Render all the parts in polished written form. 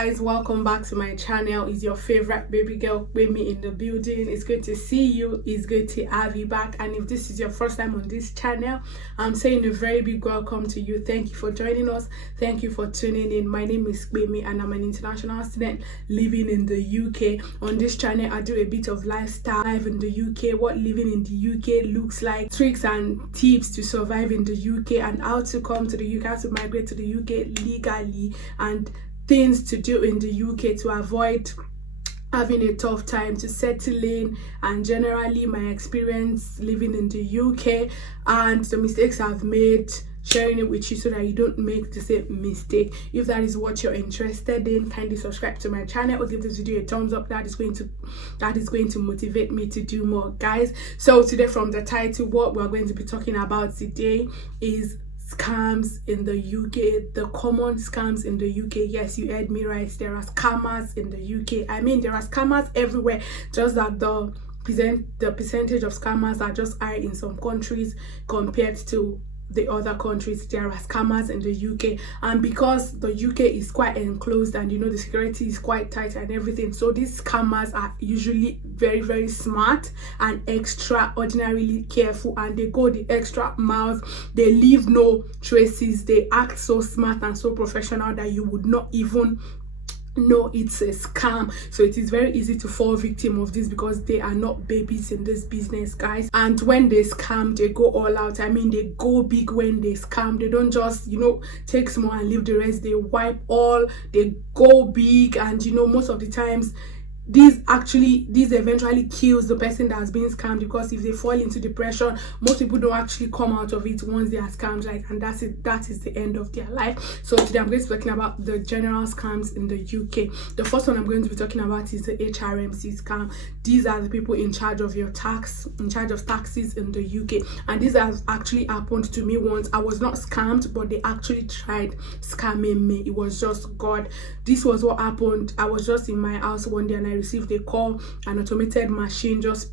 guys, welcome back to my channel. It's your favorite baby girl with me in the building. It's good to see you. It's good to have you back. And if this is your first time on this channel, I'm saying a very big welcome to you. Thank you for joining us. Thank you for tuning in. My name is Bemi and I'm an international student living in the UK. On this channel, I do a bit of lifestyle life in the UK, what living in the UK looks like, tricks and tips to survive in the UK, and how to come to the UK, how to migrate to the UK legally, and things to do in the UK to avoid having a tough time to settle in, and generally my experience living in the UK and the mistakes I've made, sharing it with you so that you don't make the same mistake. If that is what you're interested in, kindly subscribe to my channel or give this video a thumbs up. That is going to motivate me to do more, guys. So today, from the title, what we're going to be talking about today is scams in the UK, the common scams in the UK. Yes, you heard me right. There are scammers in the UK. I mean, there are scammers everywhere, just that the percentage of scammers are just high in some countries compared to the other countries. There are scammers in the UK, and because the UK is quite enclosed and you know the security is quite tight and everything, so these scammers are usually very smart and extraordinarily careful, and they go the extra miles. They leave no traces. They act so smart and so professional that you would not even know it's a scam. So it is very easy to fall victim of this because they are not babies in this business, guys. And when they scam, they go all out. I mean, they go big when they scam. They don't just, you know, take small and leave the rest. They wipe all. They go big, and you know, most of the times this eventually kills the person that has been scammed, because if they fall into depression, most people don't actually come out of it once they are scammed, like, and that's it. That is the end of their life. So today I'm going to be talking about the general scams in the UK. The first one I'm going to be talking about is the HMRC scam. These are the people in charge of your tax, in charge of taxes in the UK, and this has actually happened to me once. I was not scammed, but they actually tried scamming me. It was just God. This was what happened. I was just in my house one day and I received a call. An automated machine just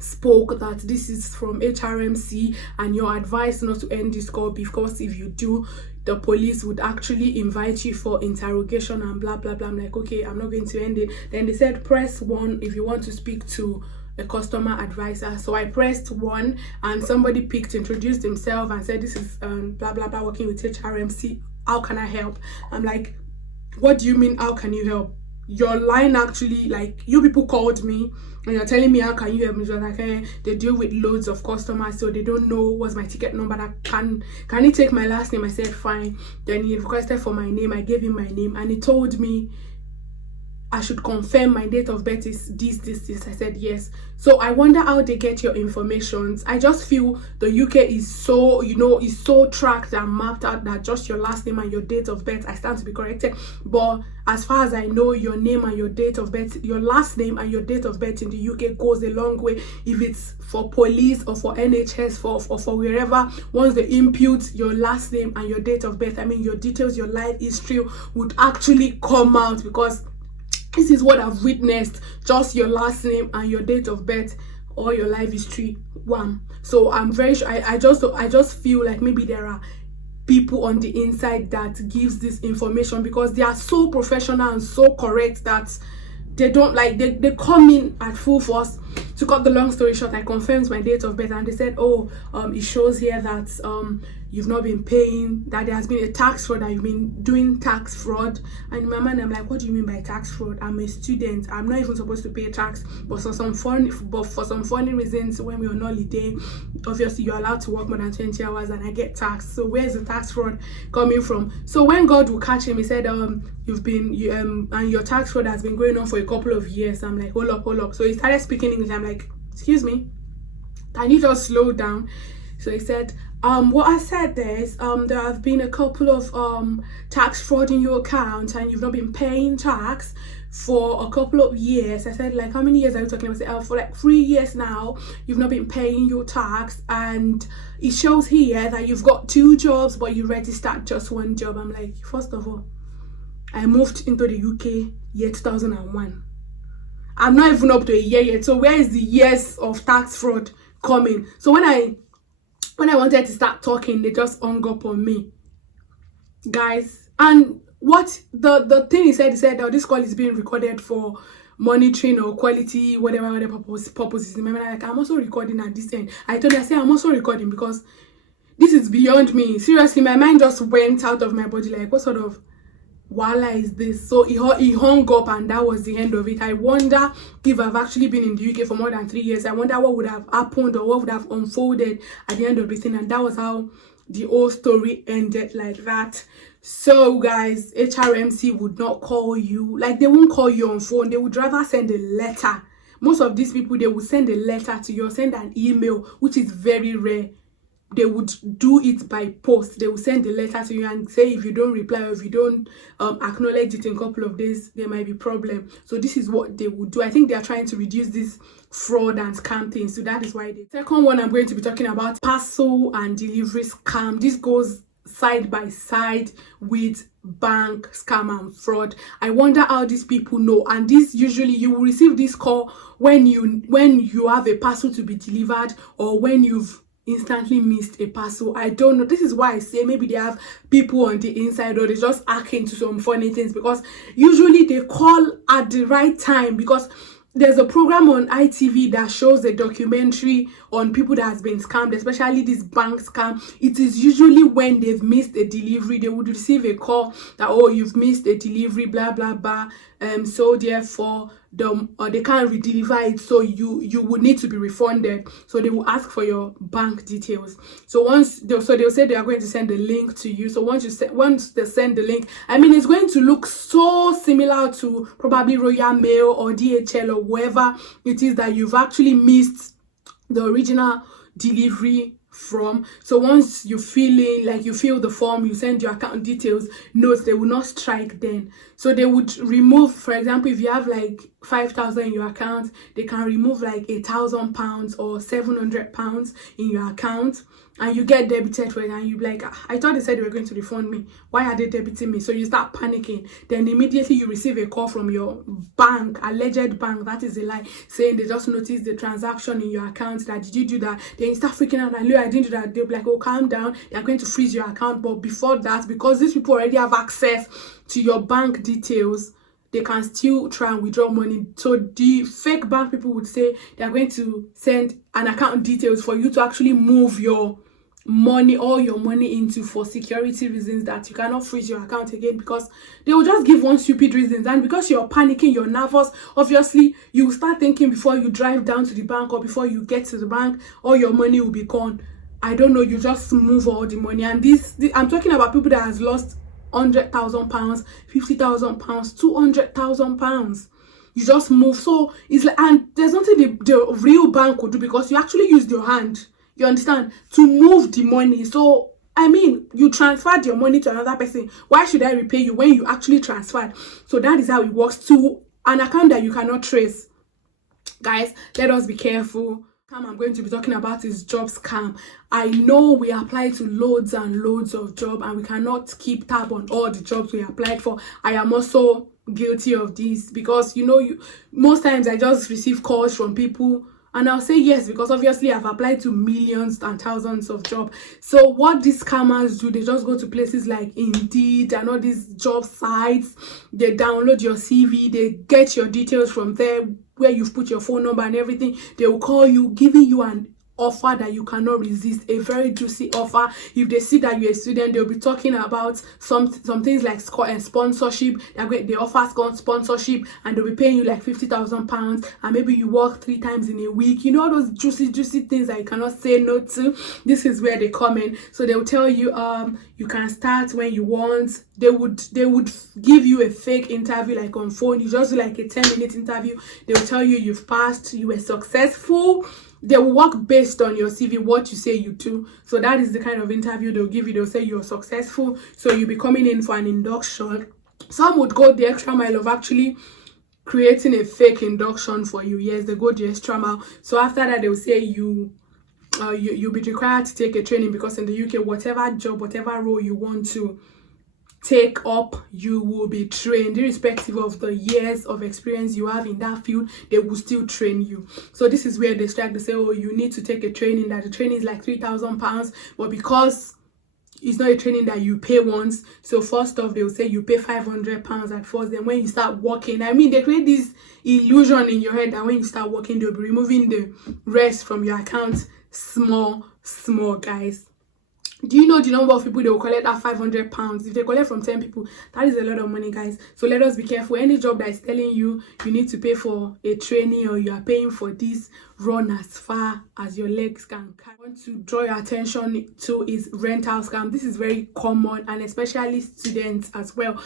spoke that this is from HMRC and you're advised not to end this call, because if you do, the police would actually invite you for interrogation and blah blah blah. I'm like, okay, I'm not going to end it. Then they said press 1 if you want to speak to a customer advisor. So I pressed 1 and somebody introduced himself and said, this is blah blah blah, working with HMRC, how can I help? I'm like, what do you mean how can you help? Your line actually, like, you people called me and you're telling me how can you help me? So like, they deal with loads of customers, so they don't know what's my ticket number. That can he take my last name? I said fine. Then he requested for my name. I gave him my name and he told me I should confirm my date of birth is this. I said yes. So I wonder how they get your information. I just feel the UK is so, you know, is so tracked and mapped out that just your last name and your date of birth, I stand to be corrected, but as far as I know, your name and your date of birth, your last name and your date of birth in the UK goes a long way. If it's for police or for NHS or for wherever, once they impute your last name and your date of birth, I mean, your details, your life history would actually come out, because this is what I've witnessed. Just your last name and your date of birth or your life history, one. So I'm very sure, I just feel like maybe there are people on the inside that gives this information, because they are so professional and so correct that they don't, like, they come in at full force. To cut the long story short, I confirmed my date of birth and they said, oh, it shows here that you've not been paying, that there has been a tax fraud, that you've been doing tax fraud. And in my mind, I'm like, what do you mean by tax fraud? I'm a student. I'm not even supposed to pay tax, but for some funny reasons, when we're on holiday, obviously you're allowed to work more than 20 hours and I get taxed. So where's the tax fraud coming from? So when God will catch him, he said, you've been and your tax fraud has been going on for a couple of years. I'm like, hold up. So he started speaking English. I'm like, excuse me, can you just slow down? So he said, what I said there is there have been a couple of tax fraud in your account and you've not been paying tax for a couple of years. I said, like, how many years are you talking about? I said, for like 3 years now you've not been paying your tax, and it shows here that you've got 2 jobs but you registered just 1 job. I'm like, first of all, I moved into the UK year 2001. I'm not even up to a year yet, so where is the years of tax fraud coming? So when I wanted to start talking, they just hung up on me, guys. And what the thing he said, oh, this call is being recorded for monitoring or quality, whatever purposes. Remember, like, I'm also recording at this end. I told her, I said, I'm also recording because this is beyond me. Seriously, my mind just went out of my body. Like, what sort of wala is this? So he hung up, and that was the end of it. I wonder if I've actually been in the UK for more than 3 years. I wonder what would have happened or what would have unfolded at the end of the thing. And that was how the whole story ended, like that. So guys, HMRC would not call you. Like, they won't call you on phone. They would rather send a letter. Most of these people, they would send a letter to you or send an email, which is very rare. They would do it by post. They will send a letter to you and say if you don't reply or if you don't acknowledge it in a couple of days, there might be problem. So this is what they would do. I think they are trying to reduce this fraud and scam things. So that is why the second one I'm going to be talking about, parcel and delivery scam. This goes side by side with bank scam and fraud. I wonder how these people know. And this, usually you will receive this call when you have a parcel to be delivered or when you've instantly missed a parcel. I don't know. This is why I say maybe they have people on the inside or they just hack into some funny things, because usually they call at the right time, because there's a program on ITV that shows a documentary on people that has been scammed, especially this bank scam. It is usually when they've missed a delivery, they would receive a call that, oh, you've missed a delivery, blah blah blah, so therefore they can't redeliver it, so you would need to be refunded. So they will ask for your bank details. So they'll say they are going to send a link to you. So once they send the link, I mean, it's going to look so similar to probably Royal Mail or DHL or whoever it is that you've actually missed the original delivery from. So once you fill the form, you send your account details, notes, they will not strike then. So they would remove, for example, if you have like 5,000 in your account, they can remove like £1,000 or £700 in your account, and you get debited for it, and you be like, I thought they said they were going to refund me, why are they debiting me? So you start panicking. Then immediately you receive a call from your bank, alleged bank, that is a lie, saying they just noticed the transaction in your account, that did you do that? Then you start freaking out, and I didn't do that. They'll be like, oh, calm down, they're going to freeze your account. But before that, because these people already have access to your bank details, they can still try and withdraw money. So the fake bank people would say they are going to send an account details for you to actually move your money, all your money into, for security reasons, that you cannot freeze your account again, because they will just give one stupid reasons. And because you're panicking, you're nervous, obviously you will start thinking before you drive down to the bank or before you get to the bank, all your money will be gone. I don't know, you just move all the money. And this I'm talking about people that has lost £100,000, £50,000, £200,000. You just move. So it's like, and there's nothing the real bank would do, because you actually used your hand, you understand, to move the money. So I mean, you transferred your money to another person. Why should I repay you when you actually transferred? So that is how it works, to an account that you cannot trace. Guys, let us be careful. I'm going to be talking about is job scam. I know we apply to loads and loads of jobs, and we cannot keep tab on all the jobs we applied for. I am also guilty of this, because most times I just receive calls from people and I'll say yes, because obviously I've applied to millions and thousands of jobs. So what these scammers do, they just go to places like Indeed and all these job sites. They download your CV, they get your details from there, where you've put your phone number and everything. They will call you, giving you an offer that you cannot resist, a very juicy offer. If they see that you're a student, they'll be talking about some things like sponsorship. They offer sponsorship, and they'll be paying you like £50,000, and maybe you work 3 times in a week. You know, those juicy things that you cannot say no to. This is where they come in. So they'll tell you you can start when you want. They would give you a fake interview, like on phone. You just do like a 10-minute interview. They'll tell you you've passed, you were successful. They will work based on your CV, what you say you do. So that is the kind of interview they'll give you. They'll say you're successful, so you'll be coming in for an induction. Some would go the extra mile of actually creating a fake induction for you. Yes, they go the extra mile. So after that, they'll say you'll be required to take a training, because in the UK, whatever job, whatever role you want to take up, you will be trained, irrespective of the years of experience you have in that field. They will still train you. So this is where they strike. They say, oh, you need to take a training, that the training is like £3,000, but because it's not a training that you pay once. So first off, they will say you pay £500 at first. Then when you start working, I mean, they create this illusion in your head that when you start working, they'll be removing the rest from your account small, guys. Do you know the number of people they will collect that £500? If they collect from 10 people, that is a lot of money, guys. So let us be careful. Any job that is telling you need to pay for a training, or you are paying for this, run as far as your legs can carry. I want to draw your attention to is rental scam. This is very common, and especially students as well.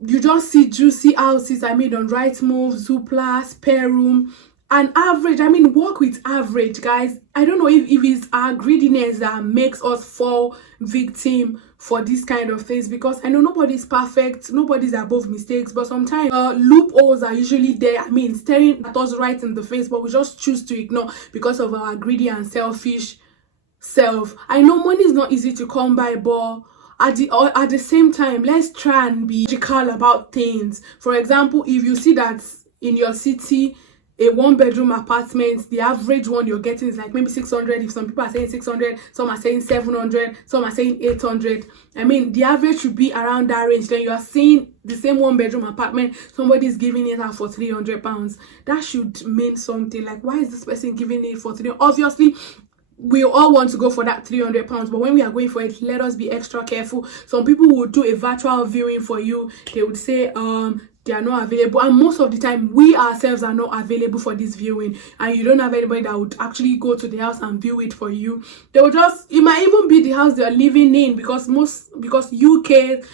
You just see juicy houses, I mean, on Rightmove, Zoopla, Spare Room, and average. I mean, work with average, guys. I don't know if it's our greediness that makes us fall victim for this kind of things, because I know nobody's perfect, nobody's above mistakes, but sometimes loopholes are usually there. I mean, staring at us right in the face, but we just choose to ignore because of our greedy and selfish self. I know money is not easy to come by, but at the same time, let's try and be logical about things. For example, if you see that in your city, a 1-bedroom apartment, the average one you're getting is like maybe 600. If some people are saying 600, some are saying 700, some are saying 800. I mean, the average should be around that range. Then you are seeing the same 1-bedroom apartment, somebody is giving it out for £300. That should mean something. Like, why is this person giving it for £300? Obviously, we all want to go for that £300, but when we are going for it, let us be extra careful. Some people will do a virtual viewing for you. They would say they are not available, and most of the time we ourselves are not available for this viewing, and you don't have anybody that would actually go to the house and view it for you. They will just, it might even be the house they are living in, because most UKs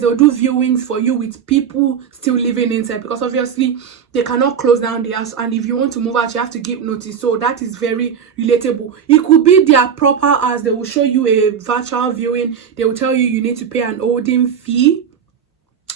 they'll do viewings for you with people still living inside, because obviously they cannot close down the house, and if you want to move out, you have to give notice. So that is very relatable. It could be their proper house. They will show you a virtual viewing. They will tell you need to pay an holding fee,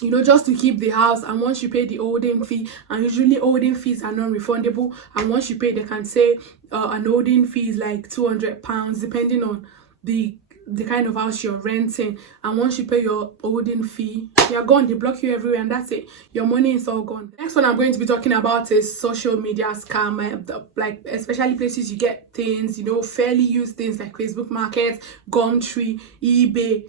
you know, just to keep the house. And once you pay the holding fee, and usually holding fees are non-refundable, and once you pay, they can say an holding fee is like £200 depending on the kind of house you're renting. And once you pay your holding fee, you're gone. They block you everywhere, and that's it. Your money is all gone. Next one I'm going to be talking about is social media scam. Like, especially places you get things, you know, fairly used things like Facebook Market, Gumtree, eBay.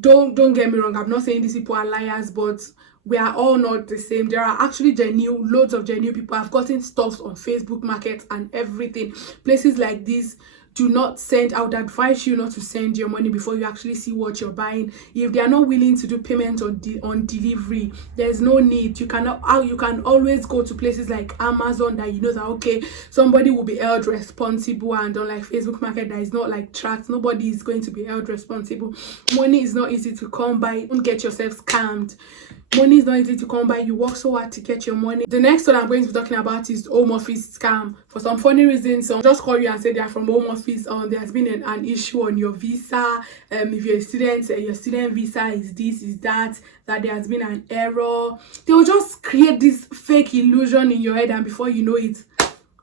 Don't get me wrong, I'm not saying these people are liars, but we are all not the same. There are actually loads of genuine people. I've gotten stuff on Facebook Market and everything. Places like this, do not send. I would advise you not to send your money before you actually see what you're buying. If they are not willing to do payment on delivery, there's no need. You can always go to places like Amazon that you know that okay, somebody will be held responsible, and on like Facebook Market that is not like tracked, nobody is going to be held responsible. Money is not easy to come by. Don't get yourself scammed. Money is not easy to come by. You work so hard to get your money. The next one I'm going to be talking about is home office scam. For some funny reason, some just call you and say they are from home office. There has been an issue on your visa. If you're a student, your student visa is this, is that there has been an error. They will just create this fake illusion in your head, and before you know it,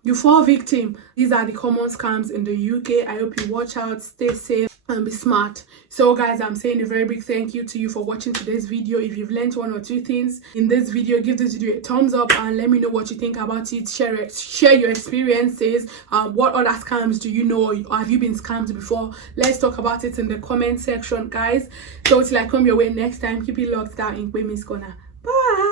you fall victim. These are the common scams in the UK. I hope you watch out, stay safe, and be smart. So guys, I'm saying a very big thank you to you for watching today's video. If you've learned 1 or 2 things in this video, give this video a thumbs up and let me know what you think about it. Share your experiences. What other scams do you know, or have you been scammed before? Let's talk about it in the comment section, guys. So till I come your way next time, keep it locked down in Women's Corner. Bye.